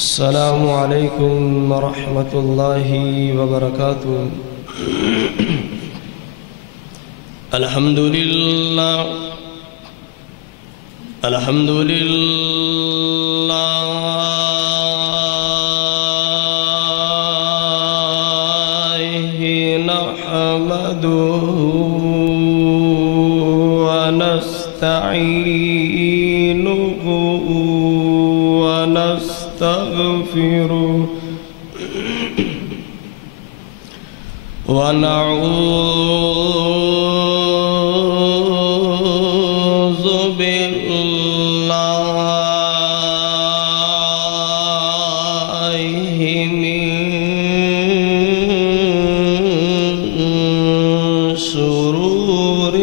السلام عليكم ورحمة الله وبركاته. الحمد لله الحمد لله نحمده ونستعينه ونستغفره ونعوذ بالله من شرور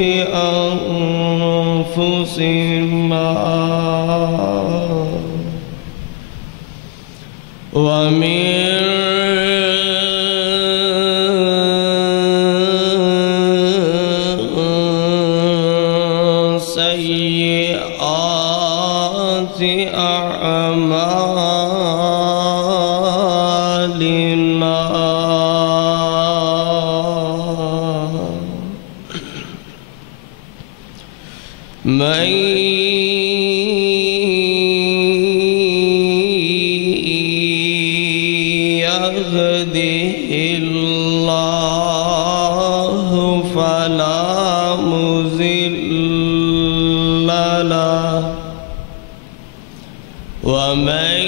أنفسنا ومن سيئات أعمالنا من يهده الله فلا مضل له ومن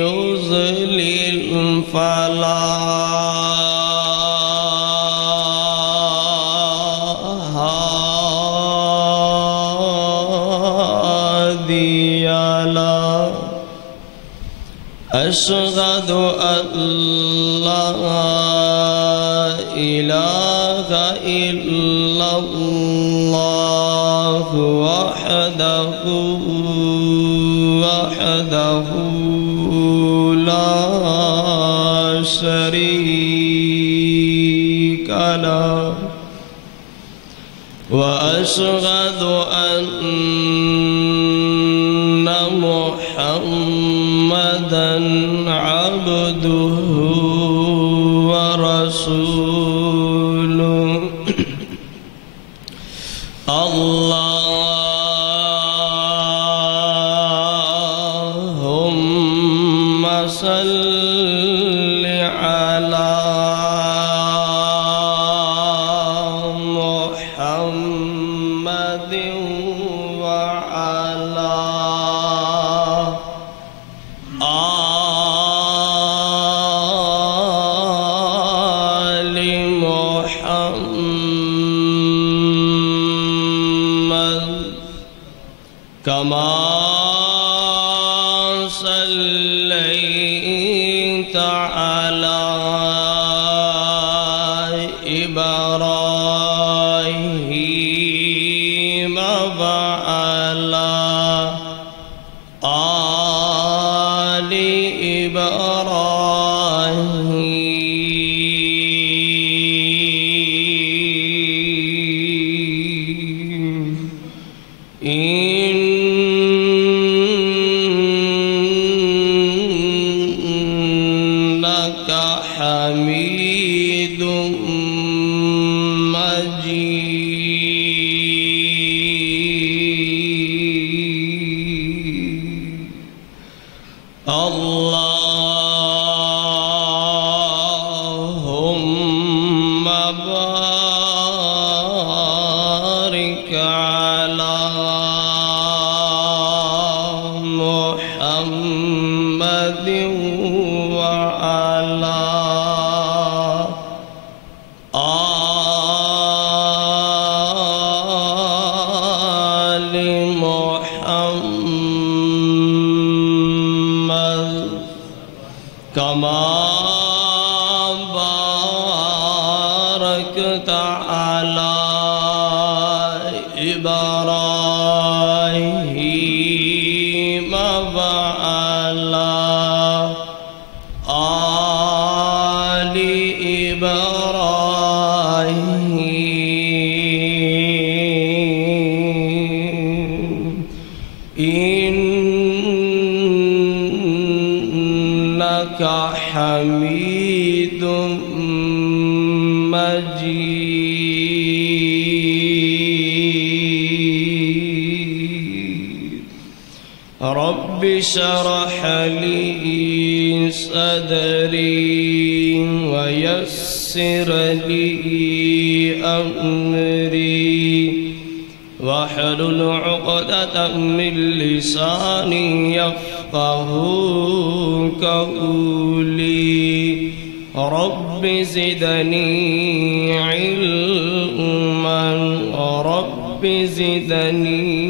يضلل فلا هادي له. أشهد أن لا إله إلا الله وحده لا شريك له وأشهد أن محمدًا عبده ورسوله. اللهم صل على محمد وعلى آل محمد كما صليت على إبراهيم وعلى آل إبراهيم إنك حميد مجيد. اللهم بارك على محمد وعلى آل محمد كما باركت على إبراهيم وعلى آل إبراهيم إنك حميد مجيد رب اشرح لي صدري ويسر لي أمري واحلل عقدة من لساني يفقه قولي رب زدني علما رب زدني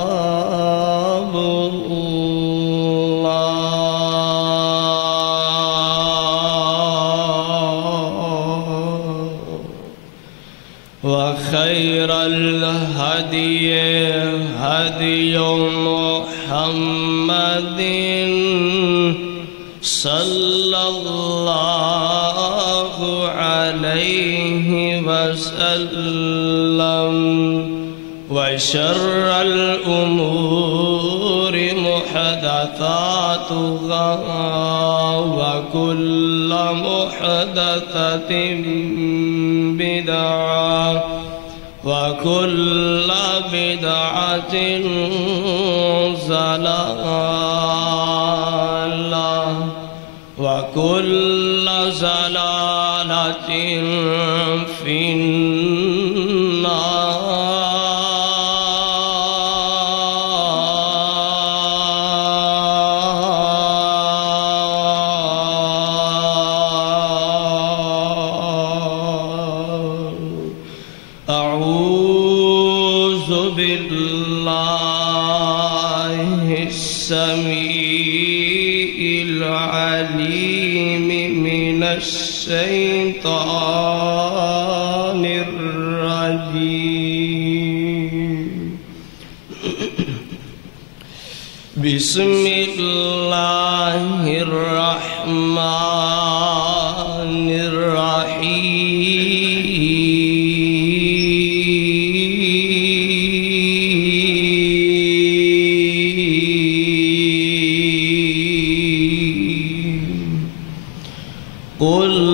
كتاب الله وخير الهدي هدي محمد صلى الله عليه وسلم وشر الأمور محدثاتها وكل محدثة بدعة وكل بدعة ضلالة وكل ضلالة في الشيطان الرجيم بسم الله الرحمن الرحيم قل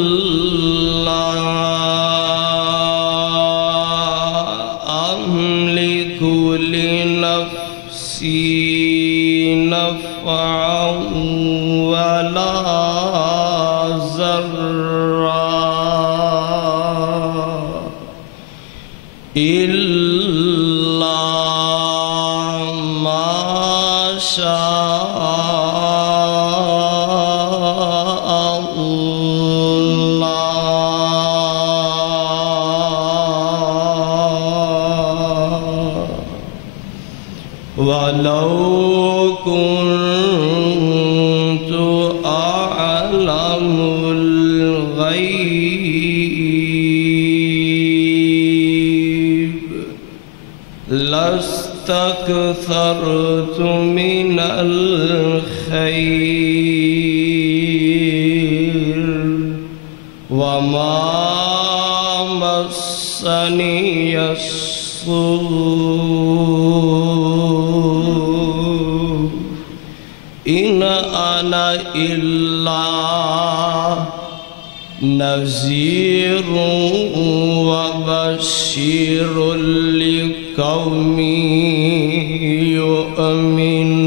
ولو كنت أعلم الغيب لاستكثرت من الخير وما مسني السوء إن أنا إلا نذير وبشير لقوم يؤمنون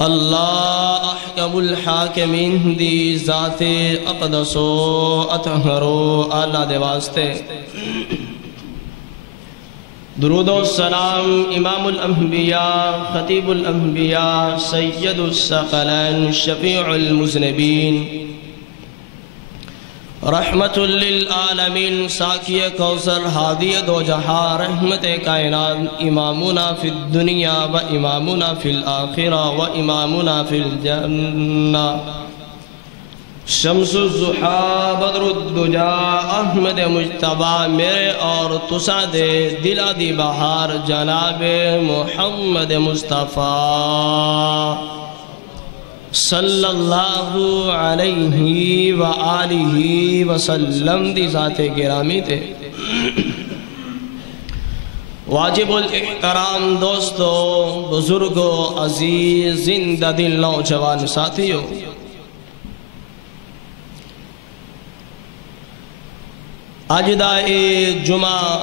اللہ احکم الحاکمین دی ذات اقدس و اطہر و اعلیٰ دے واسطے درود و سلام امام الانبیاء خطیب الانبیاء سید الثقلین شفیع المذنبین رحمت للعالمین ساقی کوثر ہادی دو جہاں رحمت کائنات امامنا فی الدنیا و امامنا فی الآخرہ و امامنا فی الجنہ شمس الضحیٰ بدر الدجا احمد مجتبیٰ میرے اور تسا دے دلہ دی بہار جناب محمد مصطفیٰ صلی اللہ علیہ وآلہ وسلم دی ذات گرامی تے واجب الاحترام دوستو بزرگو عزیز زندہ دل نوجوان ساتھیو آج دا جمعہ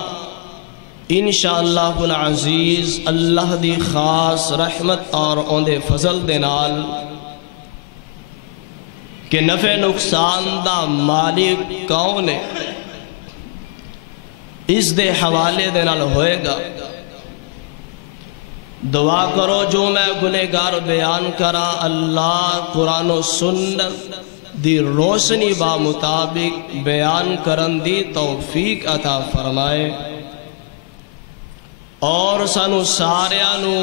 انشاءاللہ العزیز اللہ دی خاص رحمت اور اوندے فضل دے نال کہ نفع نقصان دا مالک کون ہے اس دے حوالے دے نال ہوئے گا دعا کرو جو میں گنہگار بیان کرا اللہ قرآن و سنت دی روشنی با مطابق بیان کرن دی توفیق عطا فرمائے اور سانو ساریانو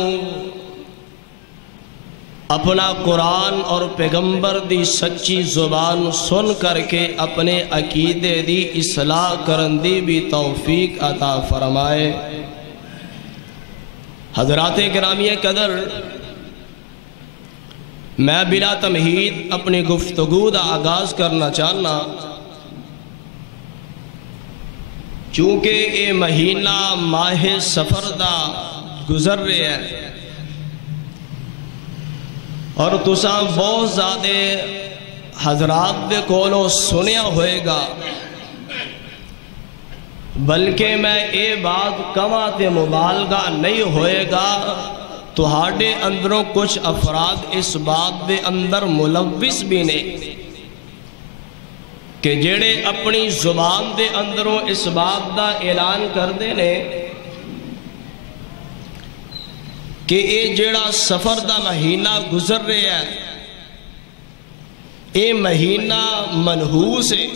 اپنا قرآن اور پیغمبر دی سچی زبان سن کر کے اپنے عقیدے دی اصلاح کرن دی بھی توفیق عطا فرمائے حضرات گرامی قدر میں بلا تمہید اپنی گفتگو دا آغاز کرنا چاہنا چونکہ اے مہینہ ماہ سفر دا گزر رہے ہیں اور تساں بہت زیادہ حضرات دے کولو سنیا ہوئے گا بلکہ میں اے بات کمات مبالغہ نہیں ہوئے گا تہاڈے اندروں کچھ افراد اس بات دے اندر ملوث بھی نے کہ جڑے اپنی زبان دے اندروں اس بات دا اعلان کر دے نے کہ اے جڑا سفر دا مہینہ گزر رہے ہیں اے مہینہ منحوس ہے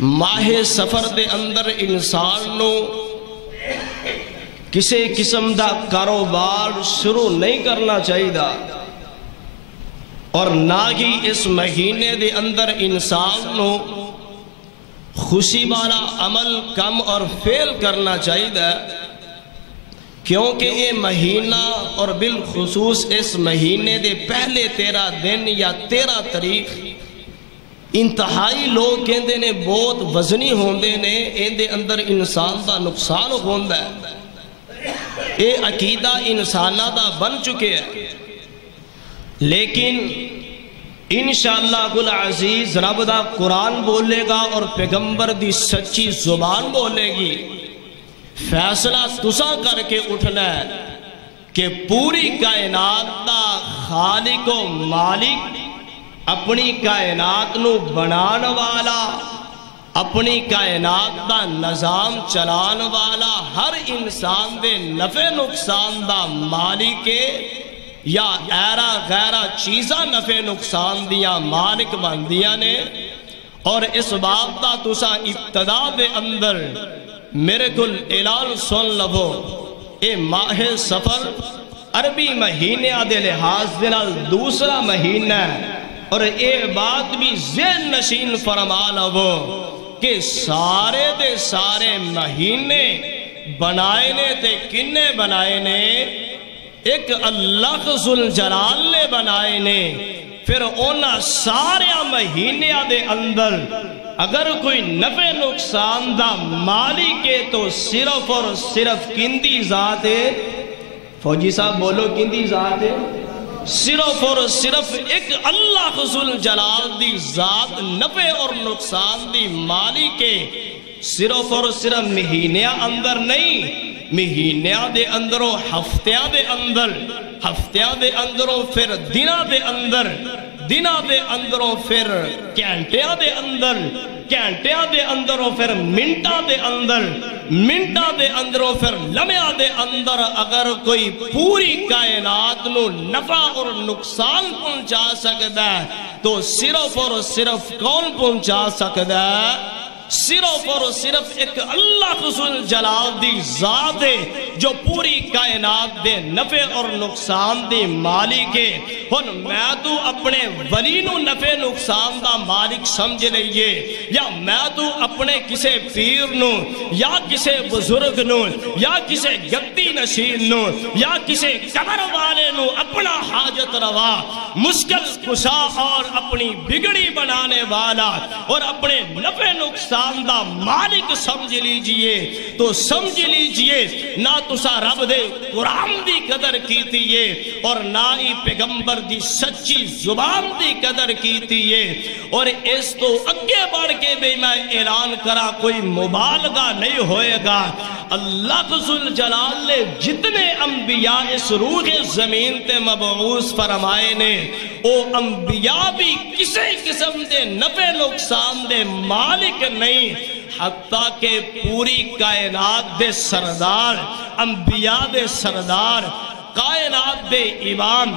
ماہ سفر دے اندر انسان نو کسی قسم دا کاروبار شروع نہیں کرنا چاہیے اور نہ ہی اس مہینے دے اندر انسان نو خوشی والا عمل کم اور فیل کرنا چاہیے کیونکہ یہ مہینہ اور بالخصوص اس مہینے دے پہلے 13 دن یا 13 تاریخ انتہائی لوگ کہندے نے بہت وزنی ہوندے نے ان دے اندر انسان دا نقصان ہوندا ہے اے عقیدہ انسانہ دا بن چکے ہیں لیکن انشاءاللہ العزیز رب دا قرآن بولے گا اور پیغمبر دی سچی زبان بولے گی فیصلہ تسا کر کے اٹھنا ہے کہ پوری کائنات دا خالق و مالک اپنی کائنات نو بنان والا اپنی کائنات دا نظام چلان والا ہر انسان دے نفع نقصان دا مالک یا ایرا غیرہ چیزاں نفع نقصان دیا مالک بندیاں نے اور اس بات دا تسا ابتدا دے اندر میرے کل اعلان سن لبو اے ماہ سفر عربی مہینے دے لحاظ دنال دوسرا مہینہ ہے اور اے بات بھی ذہن نشین فرما لبو کہ سارے دے سارے مہینے بنائے نے تے کنے بنائے نے ایک اللہ ذوالجلال نے بنائے نے پھر اونا سارے مہینے دے اندر اگر کوئی نفع نقصان دا مالک ہے تو صرف اور صرف کندی ذات ہے فوجی صاحب بولو کندی ذات ہے صرف اور صرف ایک اللہ ذوالجلال دی ذات نفع اور نقصان دی مالک ہے صرف اور صرف مہینے اندر نہیں مہینیاں دے اندروں ہفتیاں دے اندر، ہفتیاں دے اندروں پھر دناں دے اندر، دناں دے اندروں پھر گھنٹیاں دے اندر، گھنٹیاں دے اندروں پھر منٹاں دے اندر، منٹاں دے اندروں پھر لمحیاں دے اندر اگر کوئی پوری کائنات نو نفع اور نقصان پہنچا سکتا ہے تو صرف اور صرف کون پہنچا سکتا ہے؟ صرف اور صرف ایک اللہ ذل جلال دی ذات ہے جو پوری کائنات دے نفع اور نقصان دی مالک ہے۔ ہن میں تو اپنے ولی نو نفع نقصان دا مالک سمجھ لئیے، یا میں تو اپنے کسے پیر نو یا کسے بزرگ نو یا کسے گدی نشین نو یا کسے قبر والے نو اپنا حاجت روا، مشکل کشا اور اپنی بگڑی بنانے والا اور اپنے نفع نقصان دا مالک سمجھ لیجئے تو سمجھ لیجئے نہ تسا رب دے قرآن دی قدر کیتی ہے اور نہ ہی پیغمبر دی سچی زبان دی قدر کیتی ہے۔ اور اس تو اگے بڑھ کے بھی میں اعلان کرا کوئی مبالغہ نہیں ہوئے گا، اللہ ذل جلال نے جتنے انبیاء اس روح زمین تے مبعوث فرمائے نے او انبیاء بھی کسی قسم دے نفع نقصان دے مالک نہیں، حتیٰ کہ پوری کائنات دے سردار، انبیاء دے سردار، کائنات دے امام،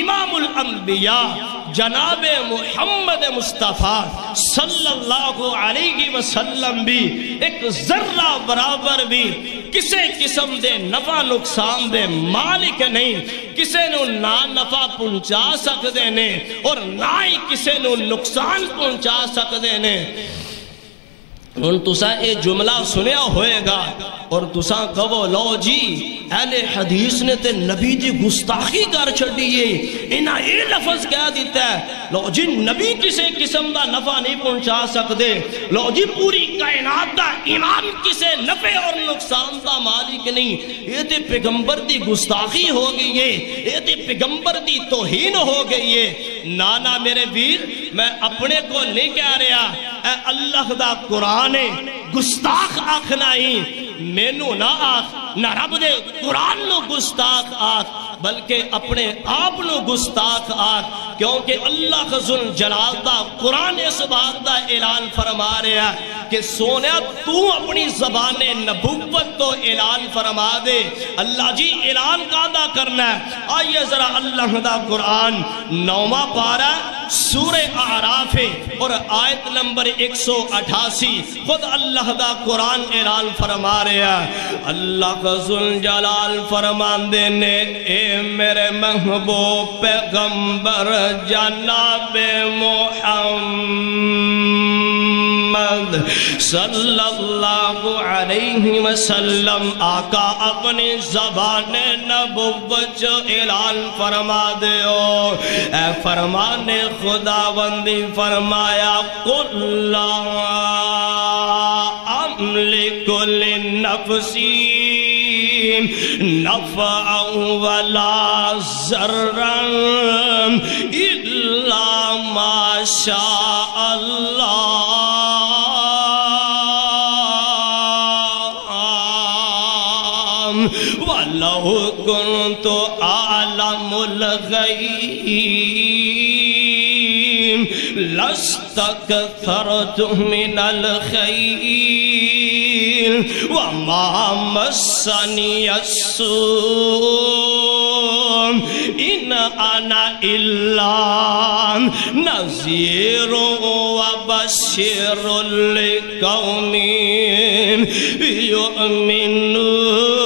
امام الانبیاء جناب محمد مصطفیٰ صلی اللہ علیہ وسلم بھی ایک ذرہ برابر بھی کسے قسم دے نفع نقصان دے مالک نہیں، کسے نو نہ نفع پہنچا سکتے نے اور نہ ہی کسے نو نقصان پہنچا سکتے نے۔ ان تسا اے جملہ سنیا ہوئے گا اور تسا کہو لو جی اہل حدیث نے تے نبی دی گستاخی کر چھڑیے، انہاں اے لفظ کہہ دیتا ہے لو جی نبی کسے قسم دا نفع نہیں پہنچا سکتے، لو جی پوری کائنات دا امام کسے نفع اور نقصان دا مالک نہیں، یہ تے پیغمبر دی گستاخی ہو گئی ہے، یہ تے پیغمبر دی توہین ہو گئی ہے۔ نانا میرے ویر، میں اپنے کو نہیں کہہ رہا، اے اللہ دا قرآن گستاخ آکھنا ہی مینو نہ آکھ، نہ رب دے قرآن نو گستاخ آکھ، بلکہ اپنے آپ نو گستاخ آکھ، کیونکہ اللہ ذل جلال دا قرآن اس بات دا اعلان فرما رہا ہے کہ سونیا تو اپنی زبان نبوت تو اعلان فرما دے۔ اللہ جی اعلان کادا کرنا ہے؟ آئیے ذرا اللہ دا قرآن 9واں پارہ سورہ اعراف اور آیت نمبر 188 خود اللہ دا قرآن اعلان فرما رہا ہے۔ اللہ ذل جلال فرمان دینے اے میرے محبوب پیغمبر جناب محمد صلی اللہ علیہ وسلم آقا اپنی زبان نبوت جو اعلان فرما دیو، اے فرمان خداوندی فرمایا قل لا املک لنفسی نفعا ولا ضررا الا ما شاء اللہ وَلَوْ كُنْتُ أَعْلَمُ الْغَيْبَ لَاسْتَكْثَرْتُ مِنَ الْخَيْرِ وَمَا مَسَّنِيَ السُّوءُ إِنْ أَنَا إِلَّا نَذِيرٌ وَبَشِّرٌ لِقَوْمٍ يُؤْمِنُونَ۔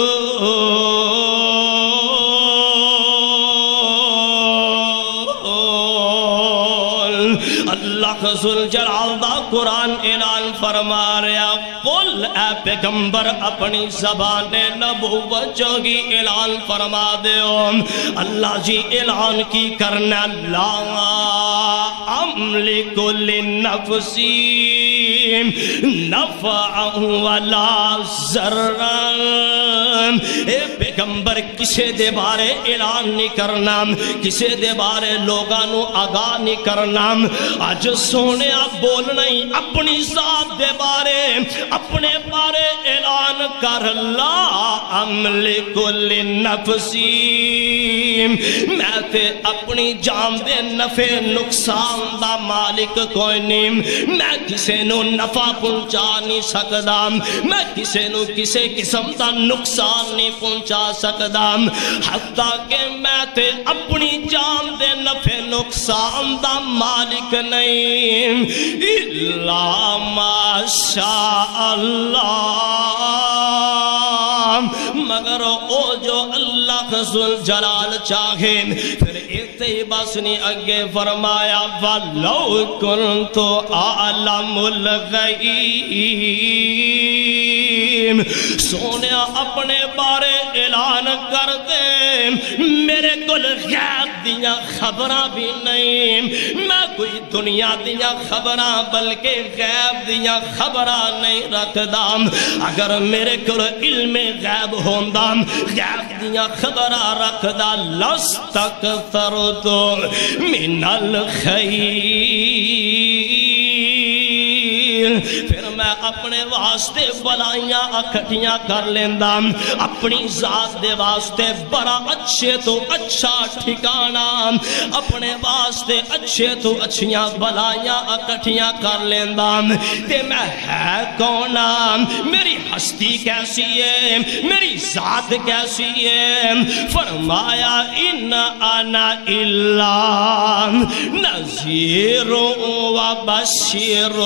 اللہ ذل جلال دا قرآن اعلان فرما رہا قل اے پیغمبر اپنی زبان نبوت جو ہی اعلان فرما دیو، اللہ جی اعلان کی کرنا لا املک لنفسی نفعا ولا ضررا، اے پیغمبر کسے دے بارے اعلان نہیں کرنا، کسے دے بارے لوگانو آگاہ نہیں کرنا، آج سونے آپ بولنا ہی اپنی ذات دے بارے اپنے بارے اعلان کر لا املک لنفسی میں تے اپنی جان دے نفع نقصان دا مالک کوئی نہیں میں کسے نو نفع پہنچا نہیں سکدا میں کسے نو کسے قسم دا نقصان نہیں پہنچا سکدا حتیٰ کہ میں تے اپنی جان دے نفع نقصان دا مالک نہیں الا ما شاء اللہ مگر او جو اللہ ذوالجلال چاہے پھر اتنے بس نہیں اگے فرمایا وَلَوْ كُنْتُ أَعْلَمُ الْغَيْبِ سونیا اپنے بارے اعلان کر دے میرے کل غیب دیاں خبراں بھی نہیں میں کوئی دنیا دیاں خبراں بلکہ غیب دیاں خبراں نہیں رکھدا اگر میرے کل علم غیب ہوندا غیب دیاں خبراں رکھدا لَسْتَكْثَرْتُ مِنَ الْخَيْرِ پھر میں اپنے واسطے بلائیاں اکھٹیاں کر لیندہ اپنی ذات دے واسطے بڑا اچھے تو اچھا ٹھکانا اپنے واسطے اچھے تو اچھیاں بلائیاں اکھٹیاں کر لیندہ تے میں ہے کونا میری ہستی کیسی ہے میری ذات کیسی ہے فرمایا ان انا الا نذیر و بشیر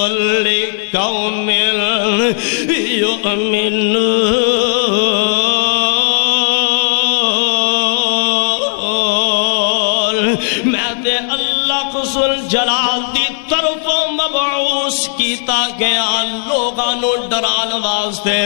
لقوم یؤمنون میں تے اللہ ذوالجلال دی طرف مبعوث کیتا گیا لوگانو ڈران واسطے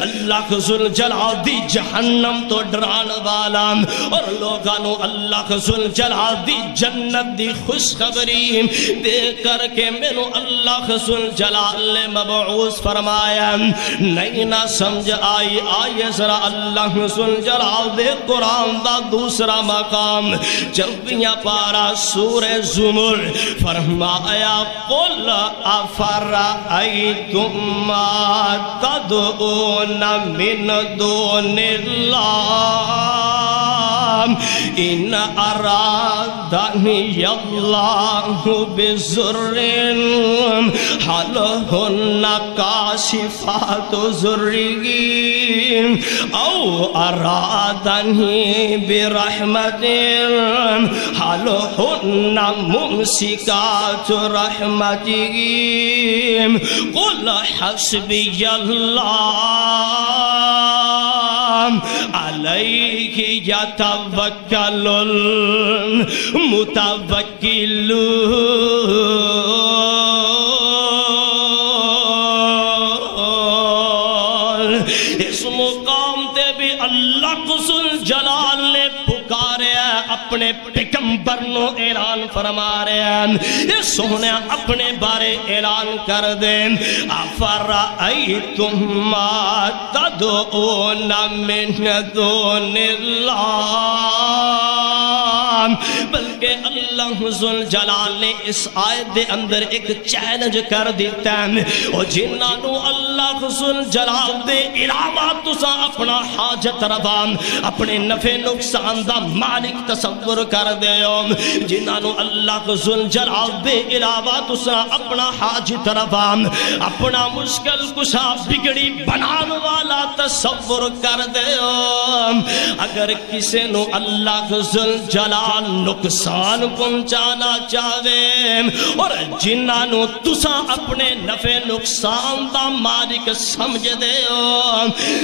اللہ ذوالجلال دی جہنم تو ڈران والا اور لوگانو اللہ ذوالجلال دی جنت دی خوشخبری دے کر کے مینو اللہ ذوالجلال نے مبعوث فرمایا نہیں نہ سمجھ آئی ذرا اللہ ذوالجلال دے قرآن دا دوسرا مقام چوبیاں پارا سورہ زمر فرمایا قل افرأیتم ما تدعون من دون اللہ ان ارادنی اللہ بضر هل هن کاشفات ضره او ارادنی برحمت هل هن ممسکات رحمته قل حسبی اللہ علیہ یتوکل المتوکلون اس مقام تے بھی اللہ ذوالجلال نے پکارے اپنے پیغمبر نو اعلان فرما رہے ہیں یہ سونے اپنے بارے اعلان کر دیں افرأیتم ما تدعون من دون اللہ بلکہ اللہ ذوالجلال نے اس آیت دے اندر ایک چیلنج کر دیتا ہے اور جنہوں اللہ ذوالجلال دے علاوہ تسا اپنا حاجت روا اپنے نفع نقصان دا مالک تصور کر دے جنہوں اللہ ذوالجلال دے علاوہ تسا اپنا حاجت روا اپنا مشکل کشا بگڑی بنان والا تصور کر دے اگر کسی نو اللہ ذوالجلال نقصان پہنچانا چاہے اور جنہوں تسا اپنے نفع نقصان دا مالک سمجھ دے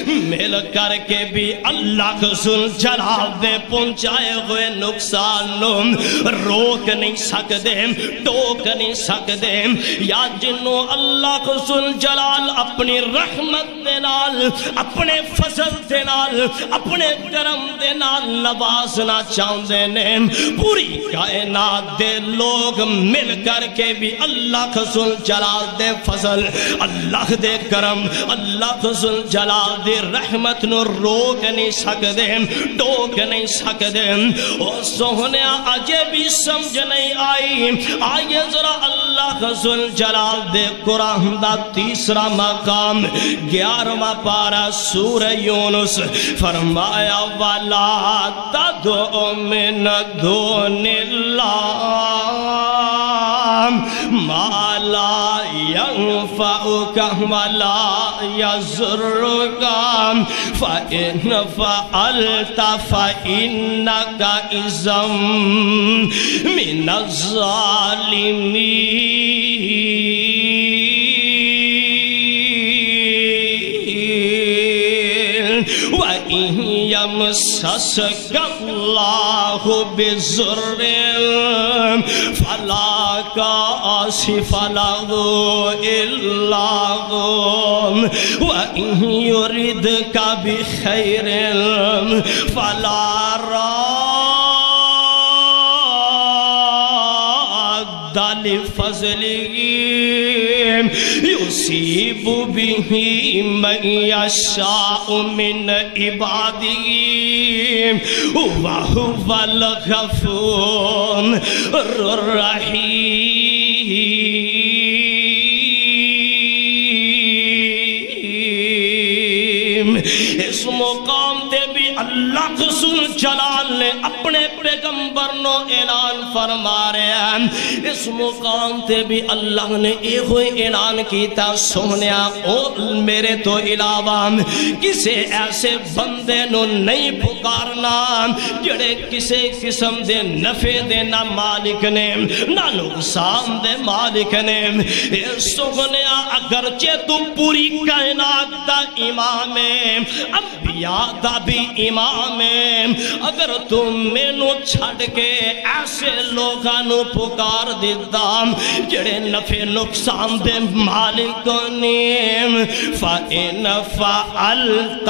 مل کر کے بھی اللہ ذوالجلال دے پہنچائے ہوئے نقصان روک نہیں سکتے ٹوک نہیں سکتے یا جنہوں اللہ ذوالجلال اپنی رحمت دے نال اپنے فضل دے نال اپنے کرم دے نال نوازنا چاہتے ہیں پوری کائنات دے لوگ مل کر کے بھی اللہ ذل جلال دے فضل، اللہ دے کرم، اللہ ذل جلال دے رحمت نو روک نہیں سکدے، ٹوک نہیں سکدے۔ او سوہنیا اجے بھی سمجھ نہیں آئی، آئیے ذرا اللہ ذل جلال دے قرآن دا تیسرا مقام 11واں پارہ سورہ یونس، فرمایا وَلَا تَدْعُ مِن دُونِ اللَّهِ مَا لَا يَنفَعُكَ وَلَا يَضُرُّكَ فَإِنْ فَعَلْتَ فَإِنَّكَ إِذًا مِنَ الظَّالِمِينَ۔ وَإِنْ يَمْسَسْكَ اللَّهُ بِضُرٍّ فَلَا كَاشِفَ لَهُ إِلَّا هُوَ وَإِنْ يُرِدْكَ بِخَيْرٍ فَلَا رَادَّ لِفَضْلِهِ يُصِيبُ بِهِ مَن يَشَاءُ مِنْ عِبَادِهِ وَهُوَ الْغَفُورُ الرحیم۔ اس مقام تے بھی اللہ ذل جلال نے اپنے پیغمبر نو اعلان فرما رہے ہیں، اس مقام تے بھی اللہ نے ایک اعلان کیتا، سونیا او میرے تو علاوہ کسے ایسے بندے نو نہیں پکارنا جڑے کسے قسم دے نفع دے نہ مالک نے نہ نقصان دے مالک نے۔ سونیا اگرچہ تو پوری کائنات دا امام ہے، انبیاء دا بھی امام ہے، اگر تم مینو چھڑ کے ایسے لوگانو پکار دیتا جڑے نفع نقصان دے مالک نیم، فَإِنْ فَعَلْتَ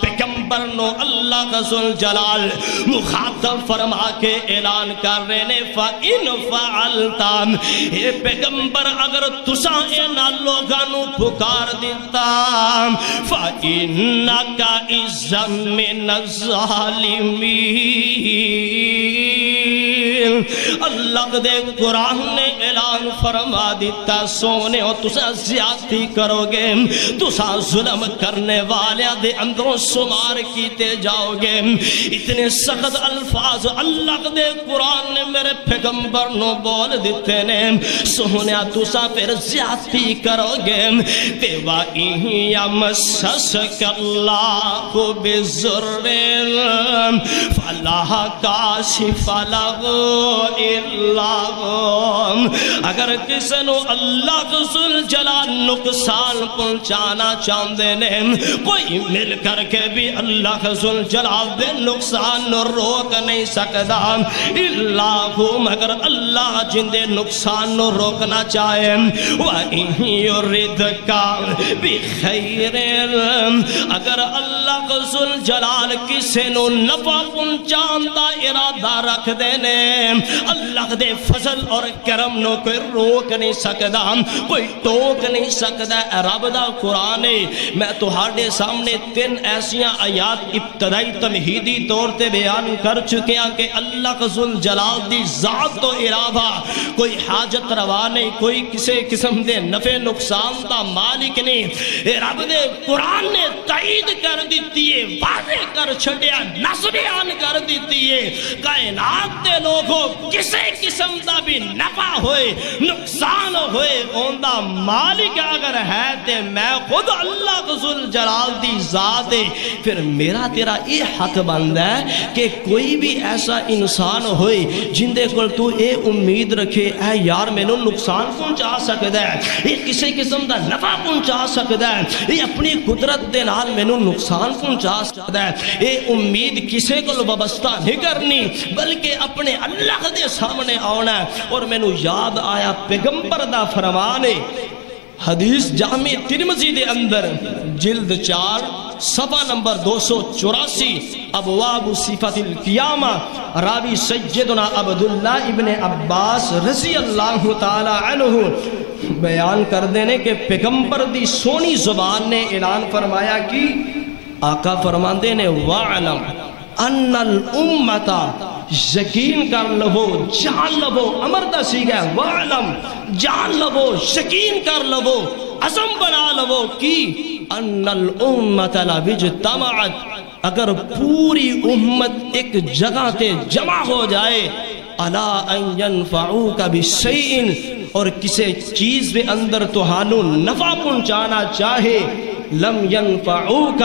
پیغمبر نو اللہ ذل جلال مخاطب فرما کے اعلان کر رہے نے، فَإِنْ فَعَلْتَ اے پیغمبر اگر تساں اینا لوگانو پکار دیتا فَإِنَّكَ إِذًا مِنَ الظَّالِمِينَ۔ اللہ دے قرآن نے اعلان فرما دیتا، سونے ہو تسا زیادتی کرو گے، تسا ظلم کرنے والیاں دے اندروں شمار کیتے جاؤ گے۔ اتنے سخت الفاظ اللہ دے قرآن نے میرے پیغمبر نو بول دیتے نے، سونے تسا پھر زیادتی کرو گے۔ تے وَإِنْ يَمْسَسْكَ اللَّهُ بِضُرٍّ فَلَا كَاشِفَ لَهُ إِلَّا هُوَ۔ اگر کسی نو اللہ ذل جلال نقصان پہنچانا چاہتے نے، کوئی مل کر کے بھی اللہ ذل جلال دے نقصان نو روک نہیں سکتا الا ہو، مگر اللہ جن دے نقصان نو روکنا چاہے۔ وَإِنْ يُرِدْكَ بِخَيْرٍ، اگر اللہ ذل جلال کسی نو نفع پہنچان دا ارادہ رکھ دینے، اللہ دے فضل اور کرم نو کوئی روک نہیں سکتا، کوئی ٹوک نہیں سکتا۔ رب دا قرآن ہے، میں تہاڈے سامنے 3 ایسیاں آیات ابتدائی تمہیدی طور تے بیان کر چکے ہیں کہ اللہ ذل جلال دی ذات تو علاوہ کوئی حاجت روا نہیں، کوئی کسی قسم دے نفع نقصان دا مالک نہیں۔ رب دے قرآن نے تائید کر دیتی ہے، واضح کر چھڑیا، نص بیان کر دیتی ہے، کائنات دے لوگوں کسی قسم دا بھی نفع ہوئے نقصان ہوئے اون دا مالک اگر ہے تے میں خود اللہ ذل جلال دی ذات ہے۔ پھر میرا تیرا یہ حق بند ہے کہ کوئی بھی ایسا انسان ہوئے جن دے کول تو اے امید رکھے اے یار میں نو نقصان پہنچا سکتا ہے، یہ کسی قسم دا نفع پہنچا سکتا ہے، یہ اپنی قدرت دے نال میں نو نقصان پہنچا سکتا ہے، یہ امید کسی کو وابستہ نہیں کرنی بلکہ اپنے اللہ دے سامنے آنا ہے۔ اور میں نو یاد آیا پیغمبر دا فرمان ہے، حدیث جامع ترمذی دے اندر جلد 4 صفحہ نمبر 284 ابواب صفت القیامہ راوی سیدنا عبداللہ ابن عباس رضی اللہ تعالی عنہ بیان کر دینے کہ پیغمبر دی سونی زبان نے اعلان فرمایا کہ آقا فرماندے نے وَعْلَمْ أَنَّ الْأُمَّةَ یقین کر لو جان لو امر دا سیگا ہے وَعْلَمْ جان لو یقین کر لو عزم بنا لو کی ان الامت لَوِجْتَمَعَتْ اگر پوری امت ایک جگہ تے جمع ہو جائے عَلَىٰ أَن يَنْفَعُوكَ بِشَيْءٍ اور کسی چیز دے اندر توہانو نفع پہنچانا چاہے لم ينفعوك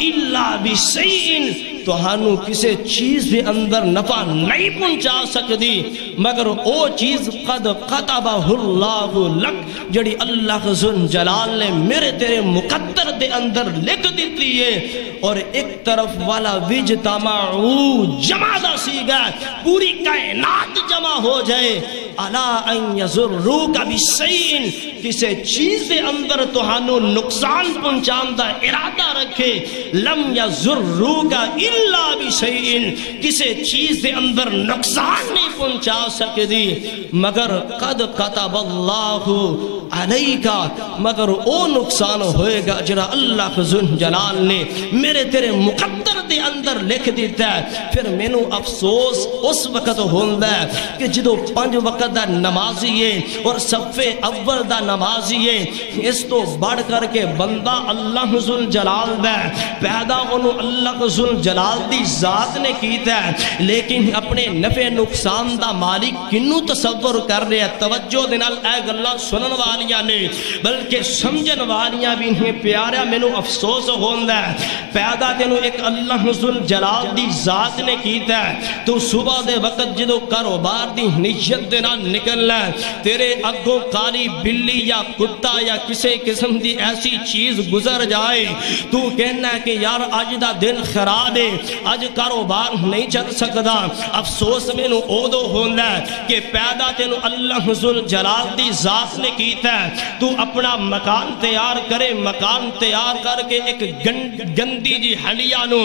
الا بشيء توہانو کسی چیز دے اندر نفع نہیں پہنچا سکتی مگر او چیز قد قطبہ اللہ لک جڑی اللہ ذو جلال نے میرے تیرے مقدر دے اندر لکھ دیتی ہے اور ایک طرف والا وجتمعو جمع دا سیگا پوری کائنات جمع ہو جائے عَلَىٰ أَن يَضُرُّوكَ بِشَيْءٍ کسی چیز دے اندر توہانو نقصان پہنچان دا ارادہ رکھے لم يَضُرُّوكَ إِلَّا بِشَيْءٍ کسی چیز دے اندر نقصان نہیں پہنچا سکتی مگر قد قطب اللہ علیکا مگر او نقصان ہوئے گا جرا اللہ ذو جلال نے میرے تیرے مقدر دے اندر لکھ دیتا ہے پھر میں نو افسوس اس وقت ہوندہ ہے کہ جدو 5 وقت دا نمازی ہے اور صف اول دا نمازی ہے اس تو بڑھ کر کے بندہ اللہ ذو جلال دا پیدا انہوں اللہ ذو جلال دی ذات نے کیتا ہے لیکن اپنے نفع نقصان دا مالک کنو تصور کر رہے ہیں توجہ دنال اے گلہ سنن والیاں نے بلکہ سمجھن والیاں بھی انہیں پیارا میں نو افسوس ہوندہ ہے پیدا تینو ایک اللہ ذو جلال دی ذات نے کیتا ہے تو صبح دے وقت جدو کاروبار دی نیت دے نہ نکلنا ہے تیرے اگوں کالی بلی یا کتا یا کسی قسم دی ایسی چیز گزر جائے تو کہنا ہے کہ یار آج دا دن خراب ہے آج کاروبار نہیں چل سکتا افسوس میں نو اودو ہوندہ ہے کہ پیدا تینو اللہ ذو جلال دی ذات نے کیتا ہے تو اپنا مکان تیار کرے مکان تیار کر کے ایک گندی جی ہلیہ نو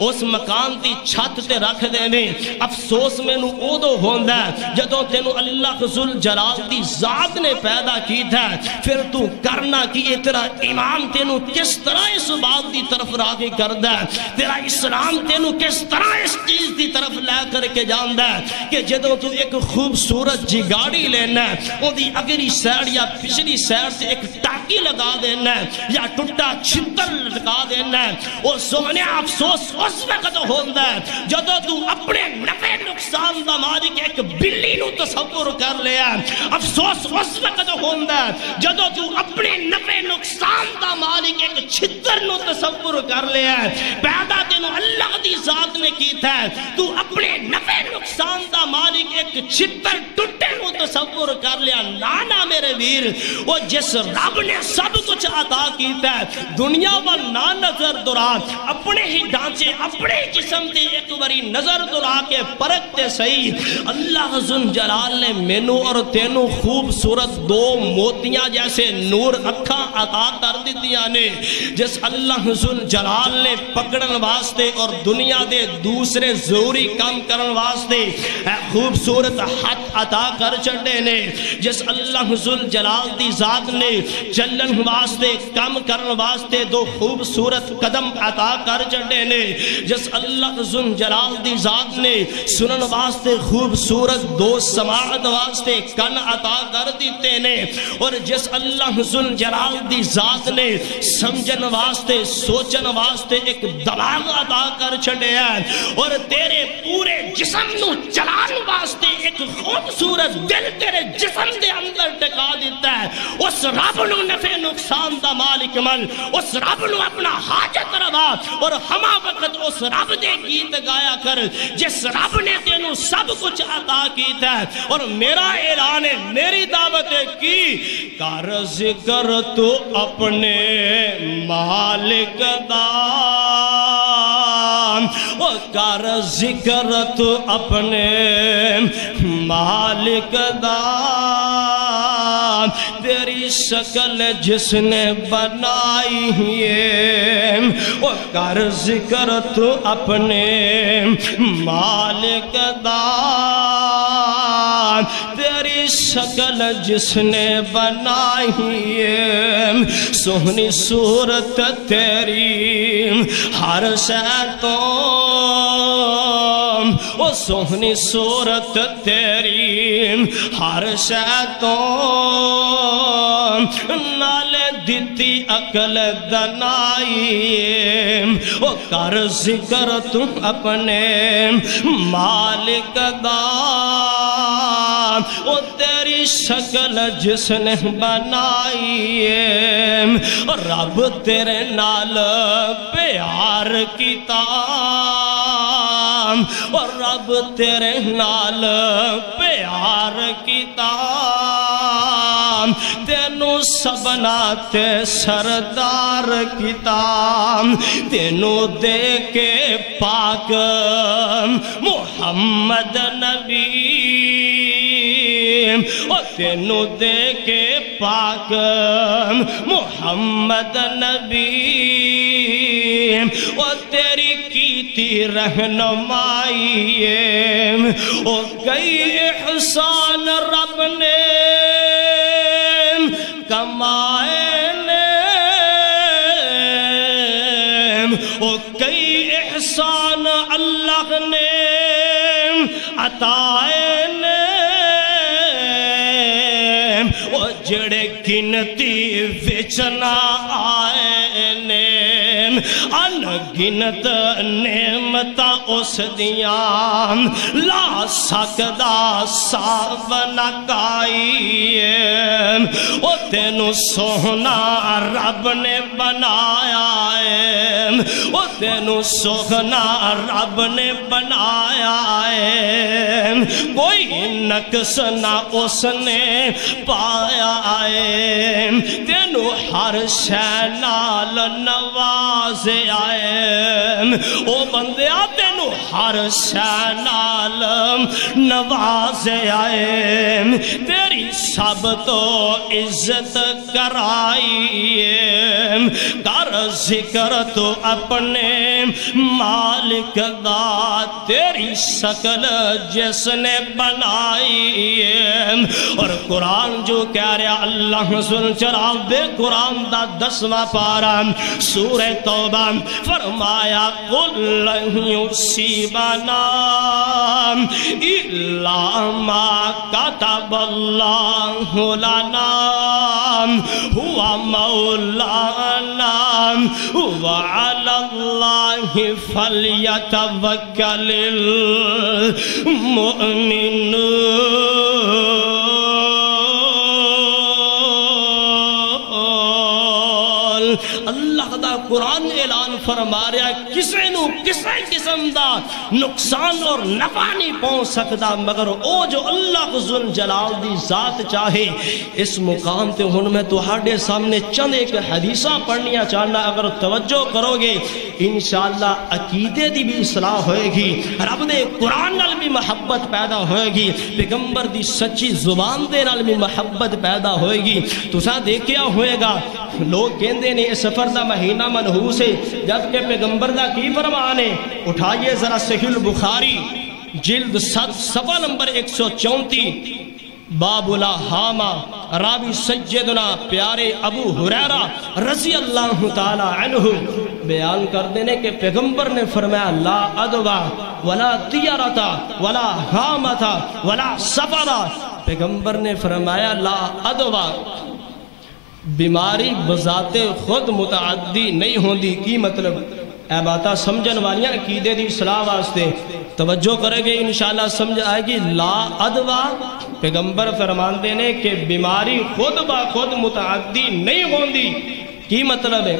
اس مکان دی چھت تے رکھ دینے افسوس میں نو اودو ہوندہ ہے جدو تینو اللہ ذو جلال دی ذات نے پیدا کی تھا پھر تو کرنا کہ یہ تیرا امام تینو کس طرح اس بات دی طرف راگے کردہ ہے تیرا اسلام تینو کس طرح اس چیز دی طرف لے کر کے جاندہ ہے کہ جدو تو ایک خوبصورت جی گاڑی لینا ہے وہ دی اگری سیڑ یا پچھلی سیڑ سے ایک ٹاکی لگا دینا ہے یا ٹوٹا چھتر لگا دینا ہے اور سونے افسوس اس وقت ہوندہ ہے جدو تو اپنے نفع نقصان دا مالک ایک بلی نو تصور کر لیا افسوس اس وقت ہوندہ ہے جدو تو اپنے نفع نقصان دا مالک ایک چھتر نو تصور کر لیا پیدا تینو اللہ دی ذات نے کی تھا تو اپنے نفع نقصان دا مالک ایک چھتر ٹوٹے نو تصور کر لیا لانا میرے ویر وہ جس رب نے سب کچھ عطا کیتا ہے دنیا و نا نظر دران اپنے ہی ڈھانچے اپنے جسم دے ایک باری نظر درا کے پرکتے صحیح اللہ ذو جلال نے مینو اور تینو خوبصورت 2 موتیاں جیسے نور اکھاں عطا کر دیتیاں نے جس اللہ ذو جلال نے پکڑن واسطے اور دنیا دے دوسرے ضروری کام کرن واسطے خوبصورت ہاتھ عطا کر چڑھے نے جس اللہ ذو جلال دی ذات نے چلن واسطے کام کرن واسطے 2 خوبصورت قدم عطا کر چڑھے نے جس اللہ ذو جلال دی ذات نے سنن واسطے خوبصورت 2 سماعت واسطے کن عطا کر دیتے نے اور جس اللہ ذو جلال دی ذات نے سمجھن واسطے سوچن واسطے ایک دماغ عطا کر چھڑے ہیں اور تیرے پورے جسم نو چلان واسطے ایک خوبصورت دل تیرے جسم دے اندر ٹکا دیتا ہے اس رب نو نفع نقصان دا مالک من اس رب نو اپنا حاجت روا اور ہما وقت اس رب دے گیت گایا کر جس رب نے تینو سب کچھ عطا کیتا ہے اور میرا اعلان ہے میری دعوت ہے کی کر ذکر تو اپنے مالک دا کر ذکر تو اپنے مالک دا تیری شکل جس نے بنائی ہے وہ کر ذکر تو اپنے مالک دا تیری شکل جس نے بنائی ہے سہنی صورت تیری ہر شے تو وہ سہنی صورت تیری ہر شے تو نالے دیتی عقل دنائی وہ کر ذکر تم اپنے مالک دا وہ تیری شکل جس نے بنائی ہے رب تیرے نال پیار کیتا اور رب تیرے نال پیار کیتا تینو سبنا تے سردار کیتا تینو دے کے پاک محمد نبی تینو دے کے پاک محمد نبی تیری کیتی رہنمائی کئی احسان رب نے کمائے کئی احسان اللہ نے عطائے جڑے گنتی وچ نہ آئے نے ان گنت نعمتاں اس دیاں لا سکدا ساب نہ کائی او تینو سونا رب نے بنایا ہے او تینو سونا رب نے بنایا ہے کوئی نقص نہ اس نے پایا آئے تینو ہر شے نال نواز آئے او بندیا تینو ہر شے نال نواز آئے تیری سب تو عزت کرائی کر ذکر تو اپنے مالک دا تیری شکل جس نے بنائی اور قرآن جو کہہ رہا اللہ سن چراغ دے قرآن دا 10واں پارا سورہ توبہ فرمایا قُلْ لَن يُصِيبَنَا إِلَّا مَا كَتَبَ اللَّهُ لَنَا هُوَ مَوْلَانَا وَعَلَى اللَّهِ فَلْيَتَوَكَّلِ الْمُؤْمِنُونَ اللہ دا قرآن اعلان فرما رہا ہے کسے نو کسے قسم دا نقصان اور نفع نہیں پہنچ سکتا مگر او جو اللہ ذل جلال دی ذات چاہے اس مقام تے ہن میں تہاڈے سامنے چند ایک حدیثاں پڑھنیاں چاہنا اگر توجہ کرو گے انشاءاللہ عقیدے دی بھی اصلاح ہوئے گی رب دے قرآن نال بھی محبت پیدا ہوئے گی پیغمبر دی سچی زبان دے نال بھی محبت پیدا ہوئے گی تساں دیکھیا ہوئے گا لوگ کہندے نے سفر دا مہینہ منحوس ہے جبکہ پیغمبر دا کی فرمان ہے اٹھائیے ذرا صحیح البخاری جلد 7 صفحہ نمبر 134 باب الہامہ راوی سیدنا پیارے ابو ہریرہ رضی اللہ تعالی عنہ بیان کر دینے کہ پیغمبر نے فرمایا لا ادوا ولا طیرتا ولا ہامتا ولا سفرا پیغمبر نے فرمایا لا ادوا بیماری بذات خود متعدی نہیں ہوندی کی مطلب اے باتا سمجھن والیاں عقیدے دی اصلاح واسطے توجہ کرے گے انشاءاللہ سمجھ آئے گی لا ادوا پیغمبر فرمان دینے کہ بیماری خود با خود متعدی نہیں ہوندی کی مطلب ہے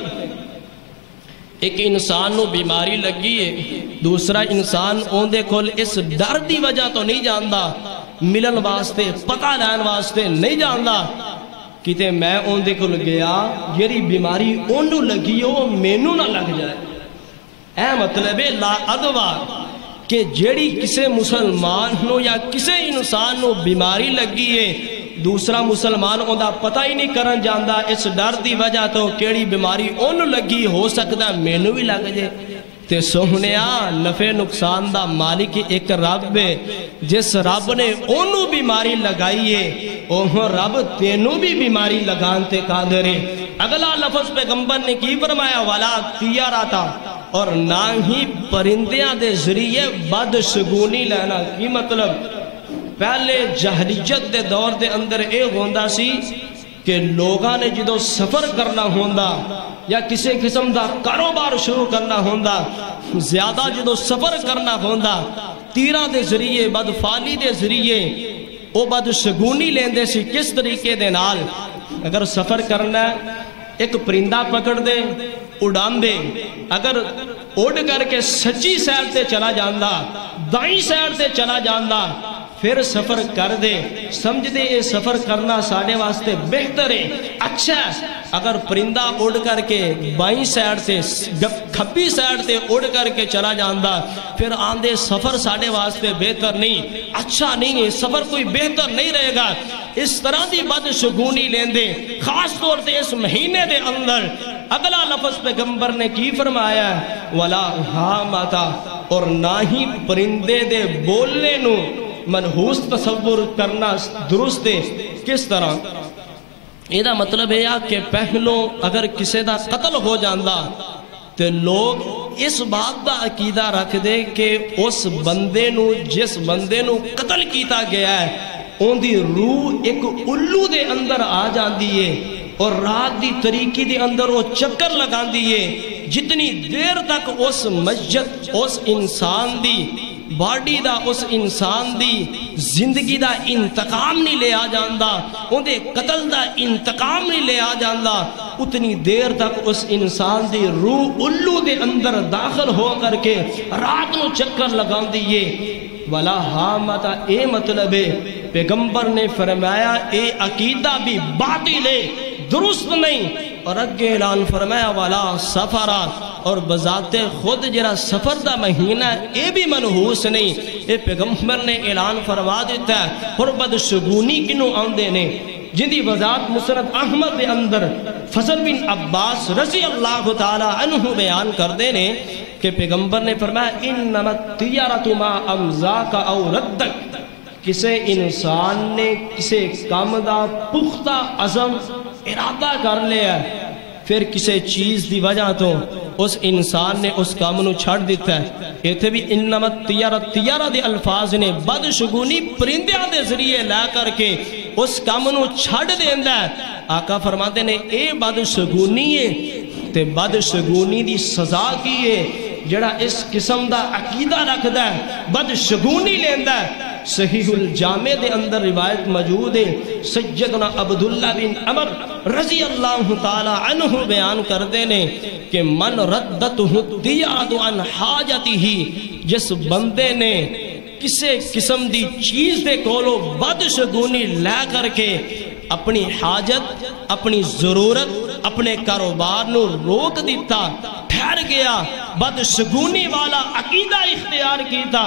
ایک انسان نو بیماری لگی ہے دوسرا انسان اوندے کھول اس ڈر دی وجہ تو نہیں جاندا ملن واسطے پتہ لین واسطے نہیں جاندا کتے میں اوندے کھول گیا جیری بیماری اونو لگی ہو مینو نہ لگ جائے اے مطلب ہے لا ادوا کہ جیڑی کسے مسلمان نو یا کسے انسان نو بیماری لگی ہے دوسرا مسلمان اوندا پتہ ہی نہیں کرن جاندا اس ڈر دی وجہ تو کیڑی بیماری اونوں لگی ہو سکدا مینوں بھی لگ جے تے سوہنیا نفع نقصان دا مالک ایک رب ہے جس رب نے اونوں بیماری لگائی ہے اوہ رب تینوں بھی بیماری لگان تے قادر ہے اگلا لفظ پیغمبر نے کی فرمایا ولا طیارتا اور نہ ہی پرندیاں دے ذریعے بدشگونی لینا کی مطلب پہلے جہلیت دے دور دے اندر اے ہوندا سی کہ لوگاں نے جدو سفر کرنا ہوندا یا کسی قسم دا کاروبار شروع کرنا ہوندا زیادہ جدو سفر کرنا ہوندا تیرہ دے ذریعے بدفالی دے ذریعے او بدشگونی لیندے سی کس طریقے دے نال اگر سفر کرنا ہے ایک پرندہ پکڑ دے اڑان دے اگر اڑ کر کے سچی سائڈ تے چلا جاندا دائیں سائڈ تے چلا جاندا پھر سفر کر دے سمجھ دے یہ سفر کرنا ساڑھے واسطے بہتر ہے اچھا اگر پرندہ اڑ کر کے بائیں سائڈ سے کھبی سائڈ سے اڑ کر کے چلا جاندا پھر آندے سفر ساڑھے واسطے بہتر نہیں اچھا نہیں ہے سفر کوئی بہتر نہیں رہے گا اس طرح دی بدشگونی لیندے خاص طور سے اس مہینے دے اندر اگلا لفظ پیغمبر نے کی فرمایا وَلَا حَامَتَ اور نہ ہی پرندے دے بولنے نو منحوس تصور کرنا درست ہے کس طرح یہ دا مطلب ہے کہ پہلو اگر کسی دا قتل ہو جاندہ تو لوگ اس بات دا عقیدہ رکھ دے کہ اس بندے نو جس بندے نو قتل کیتا گیا ہے ان دی روح ایک الو دے اندر آ جاندی ہے اور رات دی طریقی دے اندر وہ چکر لگان دی ہے جتنی دیر تک اس مسجد اس انسان دی باڈی دا اس انسان دی زندگی دا انتقام نہیں لے آ جاندہ ان دے قتل دا انتقام نہیں لے آ جاندہ اتنی دیر تک اس انسان دی روح الو دے اندر داخل ہو کر کے رات نو چکر لگان دیئے وَلَا حَامَتَ اے مطلب ہے پیغمبر نے فرمایا اے عقیدہ بھی باطل ہے درست نہیں اور اگے اعلان فرمایا والا سفرہ اور بذات خود جرا سفر دا مہینہ اے بھی منحوس نہیں اے پیغمبر نے اعلان فرما دیتا ہے اور بدشگونی کنو آندے نے جن دی وضاحت مسند احمد دے اندر فضل بن عباس رضی اللہ تعالی عنہ بیان کر دینے کہ پیغمبر نے فرمایا انما الطیارۃ ما امزاک او ردک کسے انسان نے کسے کام دا پختہ عزم ارادہ کر لیا پھر کسی چیز دی وجہ تو اس انسان نے اس کام نو چھڑ دیتا ہے یہ تھے بھی انما الطیارہ دے الفاظ نے بدشگونی پرندیاں دے ذریعے لے کر کے اس کام نو چھڑ دیندہ ہے آقا فرماتے نے اے بدشگونی ہے تے بدشگونی دی سزا کی ہے جڑا اس قسم دا عقیدہ رکھ دا ہے بدشگونی لیندہ ہے صحیح الجامع دے اندر روایت موجود ہے سیدنا عبداللہ بن عمر رضی اللہ تعالی عنہ بیان کر دینے کہ من ردتہ الطیارۃ عن حاجتہ جس بندے نے کسے قسم دی چیز دے کولو بدشگونی لے کر کے اپنی حاجت اپنی ضرورت اپنے کاروبار نو روک دیتا ٹھہر گیا بدشگونی والا عقیدہ اختیار کیتا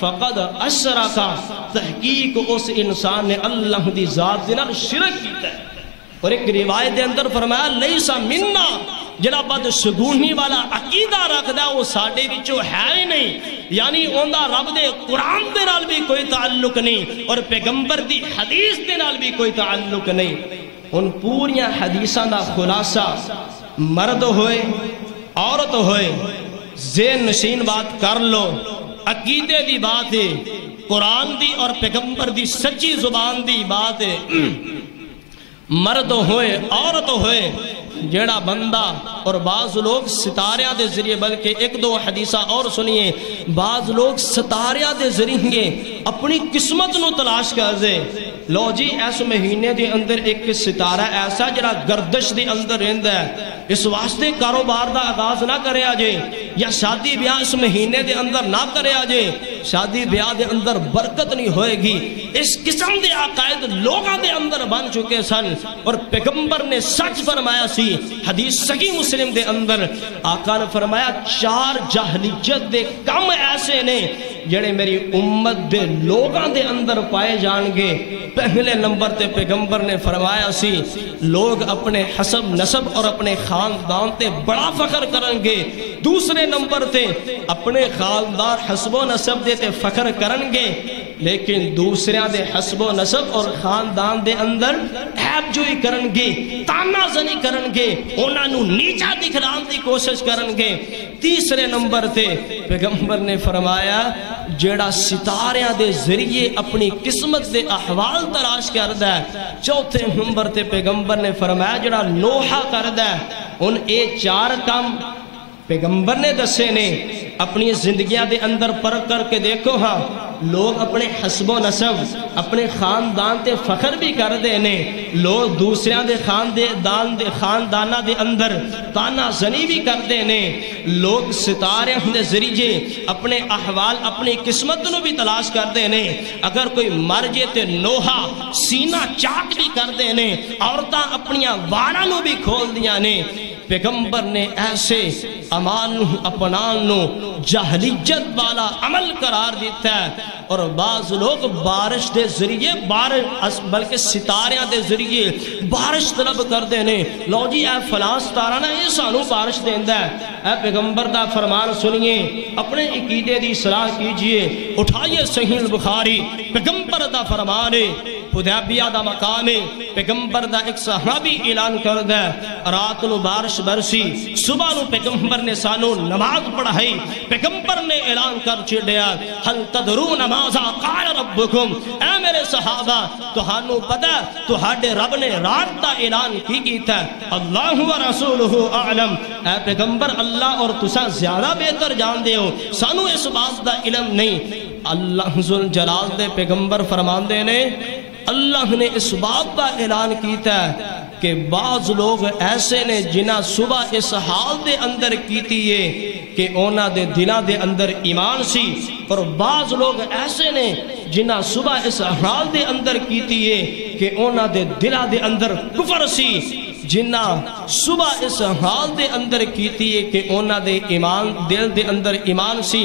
فقد اشرکا تحقیق اس انسان نے اللہ دی ذات دینا شرک کیتا ہے اور ایک روایت دے اندر فرمایا لیسا مننا جڑا بدشگونی والا عقیدہ رکھ دا وہ ساڑھے وچوں ہے ہی نہیں یعنی اندہ رب دے قرآن دے نال بھی کوئی تعلق نہیں اور پیغمبر دی حدیث دے نال بھی کوئی تعلق نہیں ان پوریاں حدیثاں دا خلاصہ مرد ہوئے عورت ہوئے ذہن نشین بات کر لو عقیدے دی بات ہے قرآن دی اور پیغمبر دی سچی زبان دی بات ہے مرد ہوئے عورت ہوئے جیڑا بندہ اور بعض لوگ ستاریاں دے ذریعے بلکہ ایک دو حدیثہ اور سنیے بعض لوگ ستاریاں دے ذریعے اپنی قسمت نو تلاش کر دے لو جی ایس مہینے دے اندر ایک ستارہ ایسا جڑا گردش دے اندر رہندہ ہے اس واسطے کاروبار دا آغاز نہ کرے آجے یا شادی بیاہ اس مہینے دے اندر نہ کرے آجے شادی بیاہ دے اندر برکت نہیں ہوئے گی اس قسم دے عقائد لوگاں دے اندر بن چکے سن اور پیغمبر نے سچ فرمایا سی حدیث صحیح مسلم دے اندر آقا نے فرمایا 4 جاہلیت دے کم ایسے نے جڑے میری امت دے لوگاں دے اندر پائے جان گے. پہلے نمبر تے پیغمبر نے فرمایا سی لوگ اپنے حسب نسب اور اپنے خاندان تے بڑا فخر کرن گے. دوسرے نمبر تے اپنے خاندان حسب و نسب دے تے فخر کرن گے، لیکن دوسریاں دے حسب و نسب اور خاندان دے اندر عیب جوئی کرن گے، تانا زنی کرن گے، انہاں نو نیچا دکھلان دی کوشش کرن گے. تیسرے نمبر تے پیغمبر نے فرمایا جیڑا ستاریاں دے ذریعے اپنی قسمت دے احوال تلاش کردہ ہے. چوتھے نمبر تے پیغمبر نے فرمایا جیڑا نوحہ کردہ ہے. ان اے 4 کام پیغمبر نے دسے نے. اپنی زندگیاں دے اندر پرکھ کر کے دیکھو ہاں لوگ اپنے حسب و نسب اپنے خاندان تے فخر بھی کر دے نے، لوگ دوسریاں دے خاندانہ دے اندر تانا زنی بھی کر دے نے، لوگ ستاریاں دے ذریعے اپنے احوال اپنی قسمت نو بھی تلاش کر دے نے. اگر کوئی مر جے تے نوحہ سینہ چاک بھی کر دے نے، عورتاں اپنیاں واڑاں نو بھی کھول دیاں نے. پیغمبر نے ایسے امان اپنان نو جہلیت والا عمل قرار دیتا ہے. اور بعض لوگ بارش دے ذریعے بلکہ ستاریاں دے ذریعے بارش طلب کر دینے. لو جی اے فلاں ستارہ نا یہ سانو بارش دیندہ ہے. اے پیغمبر دا فرمان سنیے، اپنے عقیدے دی اصلاح کیجئے. اٹھائیے صحیح البخاری، پیغمبر دا فرمان ہے، حدیبیہ دا مقام ہے. پیغمبر دا ایک صحابی اعلان کردہ رات نو بارش برسی، صبح نو پیغمبر نے سانو نماز پڑھائی. پیغمبر نے اعلان کر چھڑیا حل تدرون ماذا قال ربکم، اے میرے صحابہ تہانو پتہ تہاڈے رب نے رات دا اعلان کی کیتا ہے. اللہ و رسولہ اعلم، اے پیغمبر اللہ اور تسا زیادہ بہتر جان دے ہو، سانو اس بات دا علم نہیں. اللہ ذوالجلال دے پیغمبر فرمان دے نے اللہ نے اس بات دا اعلان کیتا ہے کہ بعض لوگ ایسے نے جنہ صبح اس حال دے اندر کیتی ہے کہ اونا دے دلہ دے اندر ایمان سی، اور بعض لوگ ایسے نے جنہ صبح اس حال دے اندر کیتی ہے کہ اونا دے دلہ دے اندر کفر سی. جنہ صبح اس حال دے اندر کیتی ہے کہ اونا دے ایمان دل دے اندر ایمان سی،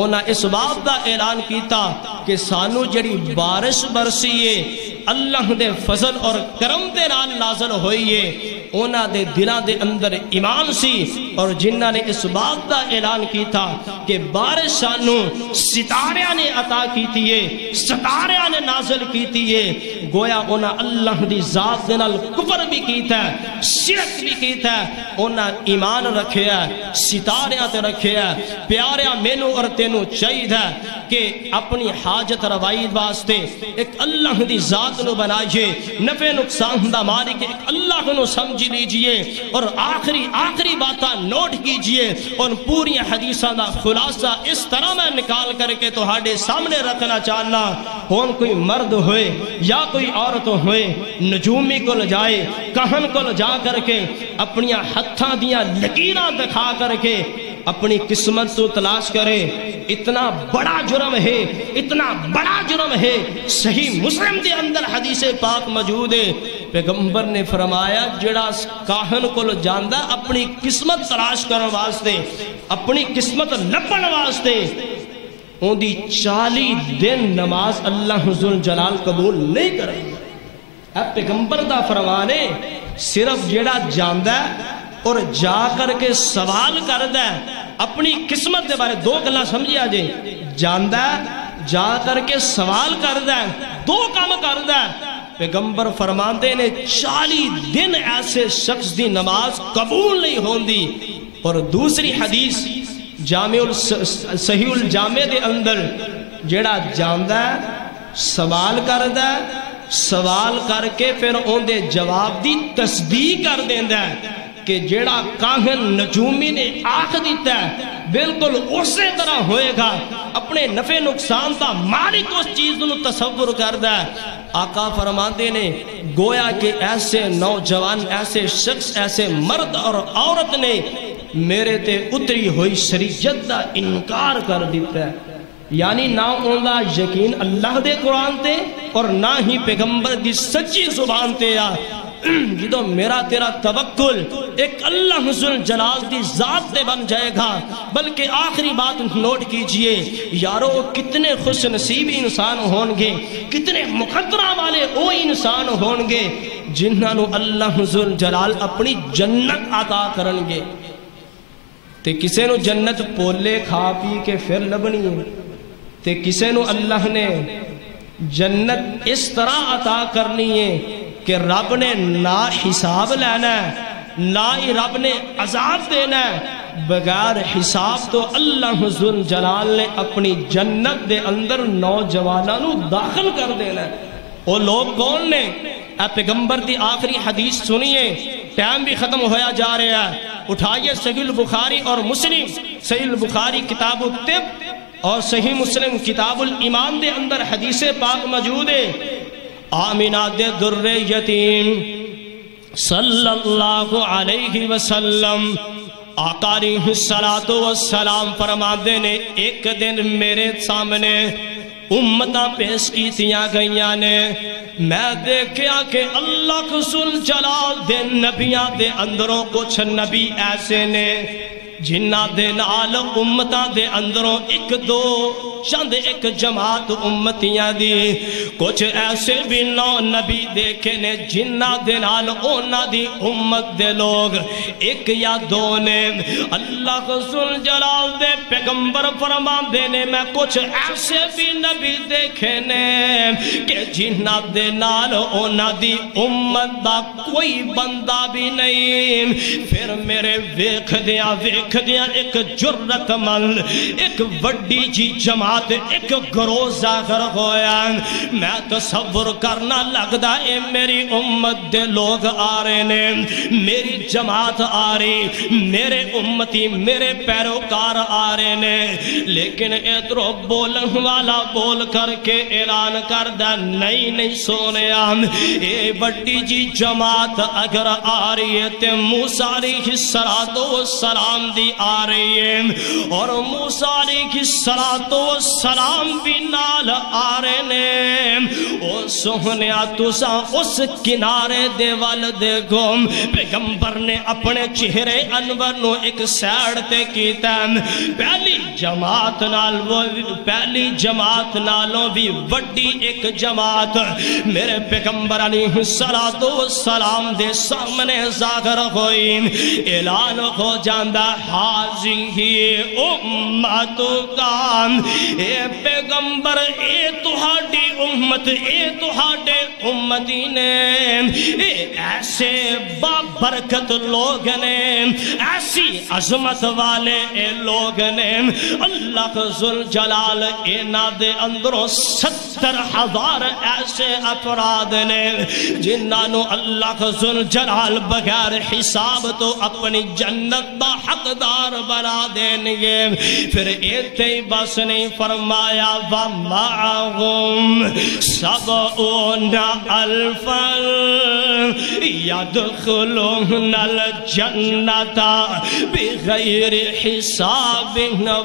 اونا اس بات دا اعلان کیتا کہ سانو جڑی بارش برسی ہے اللہ دے فضل اور کرم دے نال نازل ہوئی ہے، اونا دے دلہ دے اندر ایمان سی. اور جنہ نے اس بات دا اعلان کیتا کہ بارش سانو ستاریاں نے عطا کیتی ہے، ستاریاں نے نازل کیتی ہے، گویا اونا اللہ دی ذات دے نال کفر بھی کیتا ہے، شرک بھی کیتا ہے. اونا ایمان رکھیا ہے، ستاریاں تے رکھیا ہے. پیاریاں مینو اور تینو چاہید ہے کہ اپنی حاجت روائی واسطے ایک اللہ دی ذات نو بنائیے، نفع نقصان دا مالک ایک اللہ نو سمجھ لیجئے، اور آخری باتاں نوٹ کیجئے. اور پوری حدیثاں دا خلاصہ اس طرح میں نکال کر کے تہاڈے سامنے رکھنا چاہنا. ہون کوئی مرد ہوئے یا کوئی عورت ہوئے، نجومی کو لجائے کہن کو لجا کر کے اپنی ہتھاں دیاں لکیراں دکھا کر کے اپنی قسمت تو تلاش کرے. اتنا بڑا جرم ہے، اتنا بڑا جرم ہے. صحیح مسلم دے اندر حدیث پاک موجود ہے. پیغمبر نے فرمایا جڑا کاہن کو جاندہ اپنی قسمت تلاش کرنے واسطے، اپنی قسمت لبن واسطے، ان دی 40 دن نماز اللہ ذوالجلال قبول نہیں کرے. اب پیغمبر دا فرمانے صرف جڑا جاندہ اور جا کر کے سوال کردہ اپنی قسمت دے بارے. 2 گلاں سمجھی آجے، جاندہ جا کر کے سوال کردہ 2 کام کردہ. پیغمبر فرماندے نے 40 دن ایسے شخص دی نماز قبول نہیں ہوندی. اور دوسری حدیث صحیح الجامع دے اندر جڑا جاندہ سوال کردہ، سوال کر کے پھر ان دے جواب دی تصدیق کر دیندہ ہے کہ جیڑا کاہن نجومی نے آنکھ دیتا ہے بالکل اسی طرح ہوئے گا. اپنے نفع نقصان دا مالک اس چیز نو تصور کردہ ہے. آقا فرماندے نے گویا کہ ایسے نوجوان، ایسے شخص، ایسے مرد اور عورت نے میرے تے اتری ہوئی شریعت دا انکار کر دیتا ہے. یعنی نہ اوندا یقین اللہ دے قرآن تے اور نہ ہی پیغمبر دی سچی زبان تے. جدو میرا تیرا توکل ایک اللہ ذل جلال دی ذات تے بن جائے گا. بلکہ آخری بات نوٹ کیجئے یارو، کتنے خوش نصیب انسان ہونگے، کتنے مقدرہ والے او انسان ہونگے جنہاں نو اللہ ذل جلال اپنی جنت عطا کرنگے. تے کسے نو جنت پولے کھا پی کے پھر لبنی ہے، تے کسے نو اللہ نے جنت اس طرح عطا کرنی ہے کہ رب نے نہ حساب لینا ہے، نہ ہی رب نے عذاب دینا ہے. بغیر حساب تو اللہ ذل جلال نے اپنی جنت دے اندر نوجوانوں نو داخل کر دینا ہے. وہ لوگ کون نے؟ اے پیغمبر دی آخری حدیث سنیے، ٹائم بھی ختم ہویا جا رہا ہے. اٹھائیے صحیح البخاری اور مسلم، صحیح البخاری کتاب الطب اور صحیح مسلم کتاب الایمان دے اندر حدیث پاک موجود ہے. آمینہ دے در یتیم صلی اللہ علیہ وسلم آقا علیہ السلام فرماندے نے ایک دن میرے سامنے امتاں پیش کی تیاں گئیاں نے، میں دیکھیا کہ اللہ ذل جلال دے نبیاں دے اندروں کچھ نبی ایسے نے جنہ دے نال امتاں دے اندروں ایک دو چند ایک جماعت امتیاں دی، کچھ ایسے بھی نو نبی دیکھے نے جنہ دے نال اونا دی امت دے لوگ ایک یا دو نے. اللہ ذل جلال دے پیغمبر فرمان دے نے میں کچھ ایسے بھی نبی دیکھے نے کہ جنہ دے نال اونا دی امت دا کوئی بندہ بھی نہیں. پھر میرے ویکھ دیا ایک جرت مند ایک وڈی جی جماعت ایک گروہ ظاہر ہویا. میں تصور کرنا لگدا اے میری امت دے لوگ آ رہے نے، میری جماعت آ رہی، میرے امتی میرے پیروکار آ رہے نے. لیکن ادھرو بولن والا بول کر کے اعلان کردہ نہیں سونیا، اے وڈی جی جماعت اگر آ رہی ہے تے موسیٰ علیہ السلام دی آ رہی ہے اور موسیٰ علیہ السلام بھی نال آ رہے نے. او سہنیا تساں اس کنارے دے وال دیکھو، پیغمبر نے اپنے چہرے انور نو ایک سیڑ تے کیتا. پہلی جماعت نالوں بھی وڈی ایک جماعت میرے پیغمبر علیہ السلام دے سامنے ظاہر ہوئی. اعلان ہو جاندہ حاضی امت کا، اے پیغمبر اے تہاڈی امت، اے تہاڈے امتی نے، اے ایسے بابرکت لوگ نے، ایسی عظمت والے اے لوگ نے. اللہ ذل جلال اینا دے اندروں 70,000 ایسے افراد نے جنہاں نو اللہ ذل جلال بغیر حساب تو اپنی جنت دا حقدار بنا دینگے. پھر ایتے ہی بس نہیں فرمایا وَمَعَهُمْ سَبْعُونَ أَلْفًا يَدْخُلُونَ الْجَنَّةَ بِغَيْرِ حِسَابٍ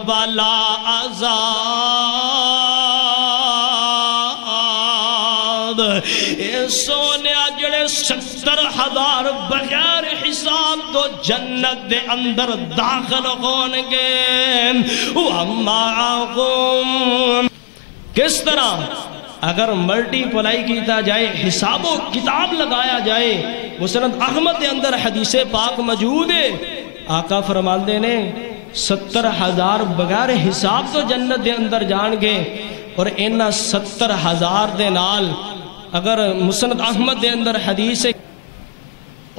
وَلَا عَذَابٍ. اے سونے جڑے 70,000 بغیر حساب تو جنت دے اندر داخل ہونگے. وَمَعَهُمْ کس طرح اگر ملٹی پلائی کیتا جائے، حساب و کتاب لگایا جائے، مسند احمد دے اندر حدیث پاک موجود ہے. آقا فرماندے نے 70,000 بغیر حساب تو جنت دے اندر جان گے. اور انہا 70,000 دے نال اگر مسند احمد دے اندر حدیث ہے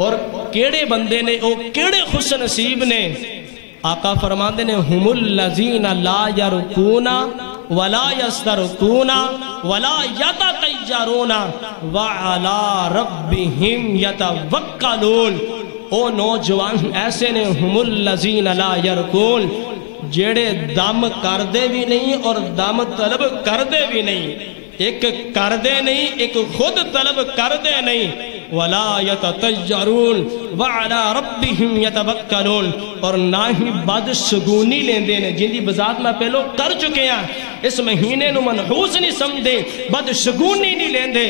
اور کیڑے بندے نے، او کیڑے خوش نصیب نے. آقا فرماندے نے ہم الذین لا یرکون ولا یسترکون ولا یتطیرون وعلی ربہم یتوکلون. او نوجوان ایسے نے ہم الذین لا یرکون جیڑے دم کردے بھی نہیں اور دم طلب کردے بھی نہیں. ایک کردے نہیں، ایک خود طلب کردے نہیں. وَلَا يَتَطَيَّرُونَ وَعَلَىٰ رَبِّهِمْ يَتَوَكَّلُونَ اور نہ ہی بد شگونی لیندے نے، جن دی وضاحت میں پہلو کر چکے ہیں. اس مہینے نو منحوس نہیں سمجھے، بد شگونی نہیں لیندے.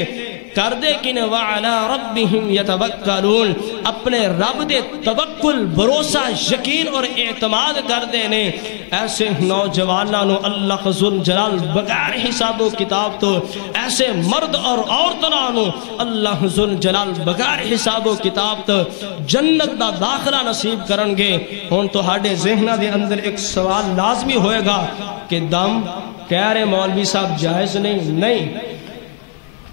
کر دے کنے وعلا ربہم یتوکلون اپنے رب دے توکل بھروسہ یقین اور اعتماد کر دے نے ایسے نوجوانوں اللہ ذل جلال بغیر حساب و کتاب تو ایسے مرد اور عورتوں اللہ ذل جلال بغیر حساب و کتاب تو جنت دا داخلہ نصیب کرن گے۔ ہن تہاڈے ذہناں دے اندر ایک سوال لازمی ہوئے گا کہ دم کہہ رہے مولوی صاحب جائز نہیں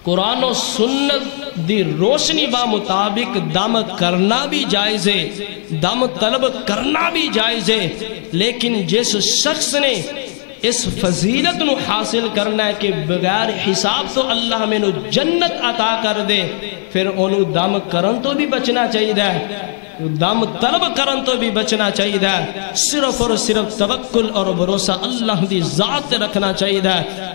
قرآن و سنت دی روشنی با مطابق دم کرنا بھی جائز ہے، دم طلب کرنا بھی جائز ہے، لیکن جس شخص نے اس فضیلت نو حاصل کرنا ہے کہ بغیر حساب تو اللہ میں نو جنت عطا کر دے، پھر انہوں دم کرن تو بھی بچنا چاہیے، دم طلب کرن تو بھی بچنا چاہیے، صرف اور صرف توکل اور بھروسہ اللہ دی ذات رکھنا چاہیے۔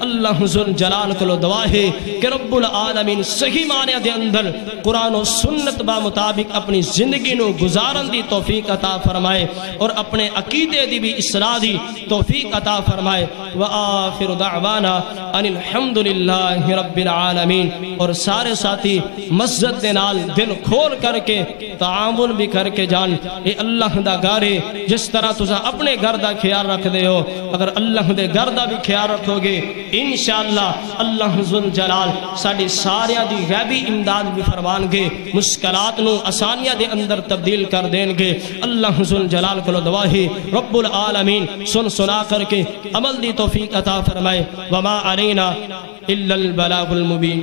اللہ ذل جلال کو دعا ہے کہ رب العالمین صحیح معنی دے اندر قرآن و سنت با مطابق اپنی زندگی نو گزارن دی توفیق عطا فرمائے اور اپنے عقیدے دی بھی اصلاح دی توفیق عطا فرمائے۔ وآخر دعوانا ان الحمدللہ رب العالمین۔ اور سارے ساتھی مسجد دے نال دل کھول کر کے تعامل بھی کر کے جان، اے اللہ دا گارے جس طرح تسا اپنے گھر دا خیال رکھ دے ہو، اگر اللہ دے گھر دا بھی خیال رکھو گے انشاءاللہ اللہ ذل جلال ساڑی ساریاں دی غیبی امداد بھی فرمان گے، مشکلات نو آسانیاں دے اندر تبدیل کر دیں گے۔ اللہ ذل جلال کو دعا ہے رب العالمین سن سنا کر کے عمل دی توفیق عطا فرمائے۔ وما علینا الا البلاغ المبین۔